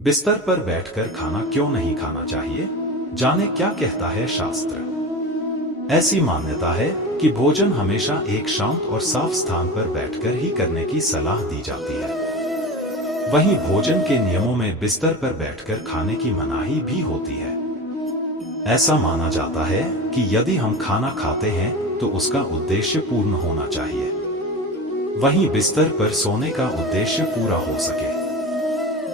बिस्तर पर बैठकर खाना क्यों नहीं खाना चाहिए? जाने क्या कहता है शास्त्र। ऐसी मान्यता है कि भोजन हमेशा एक शांत और साफ स्थान पर बैठकर ही करने की सलाह दी जाती है। वहीं भोजन के नियमों में बिस्तर पर बैठकर खाने की मनाही भी होती है। ऐसा माना जाता है कि यदि हम खाना खाते हैं तो उसका उद्देश्य पूर्ण होना चाहिए, वहीं बिस्तर पर सोने का उद्देश्य पूरा हो सके।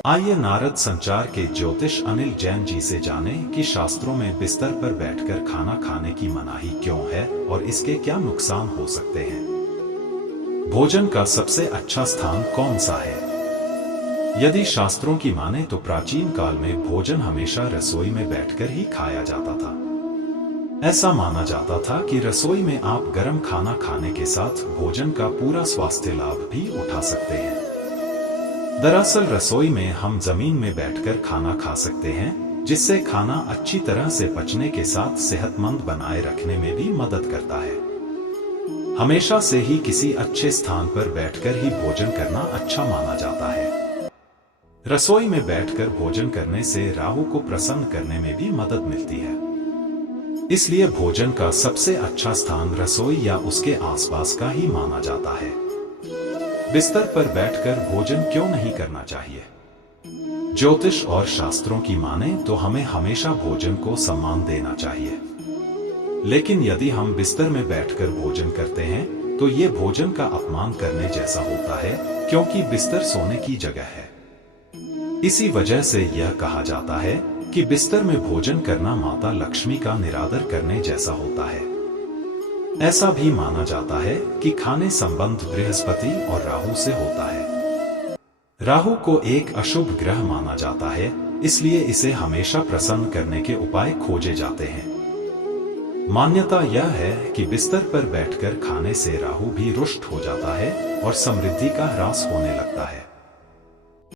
आइए नारद संचार के ज्योतिष अनिल जैन जी से जानें कि शास्त्रों में बिस्तर पर बैठकर खाना खाने की मनाही क्यों है और इसके क्या नुकसान हो सकते हैं। भोजन का सबसे अच्छा स्थान कौन सा है? यदि शास्त्रों की माने तो प्राचीन काल में भोजन हमेशा रसोई में बैठकर ही खाया जाता था। ऐसा माना जाता था कि रसोई में आप गर्म खाना खाने के साथ भोजन का पूरा स्वास्थ्य लाभ भी उठा सकते हैं। दरअसल रसोई में हम जमीन में बैठकर खाना खा सकते हैं, जिससे खाना अच्छी तरह से पचने के साथ सेहतमंद बनाए रखने में भी मदद करता है। हमेशा से ही किसी अच्छे स्थान पर बैठकर ही भोजन करना अच्छा माना जाता है। रसोई में बैठकर भोजन करने से राहु को प्रसन्न करने में भी मदद मिलती है। इसलिए भोजन का सबसे अच्छा स्थान रसोई या उसके आसपास का ही माना जाता है। बिस्तर पर बैठकर भोजन क्यों नहीं करना चाहिए? ज्योतिष और शास्त्रों की माने तो हमें हमेशा भोजन को सम्मान देना चाहिए, लेकिन यदि हम बिस्तर में बैठकर भोजन करते हैं तो ये भोजन का अपमान करने जैसा होता है, क्योंकि बिस्तर सोने की जगह है। इसी वजह से यह कहा जाता है कि बिस्तर में भोजन करना माता लक्ष्मी का निरादर करने जैसा होता है। ऐसा भी माना जाता है कि खाने संबंध बृहस्पति और राहु से होता है। राहु को एक अशुभ ग्रह माना जाता है, इसलिए इसे हमेशा प्रसन्न करने के उपाय खोजे जाते हैं। मान्यता यह है कि बिस्तर पर बैठकर खाने से राहु भी रुष्ट हो जाता है और समृद्धि का ह्रास होने लगता है।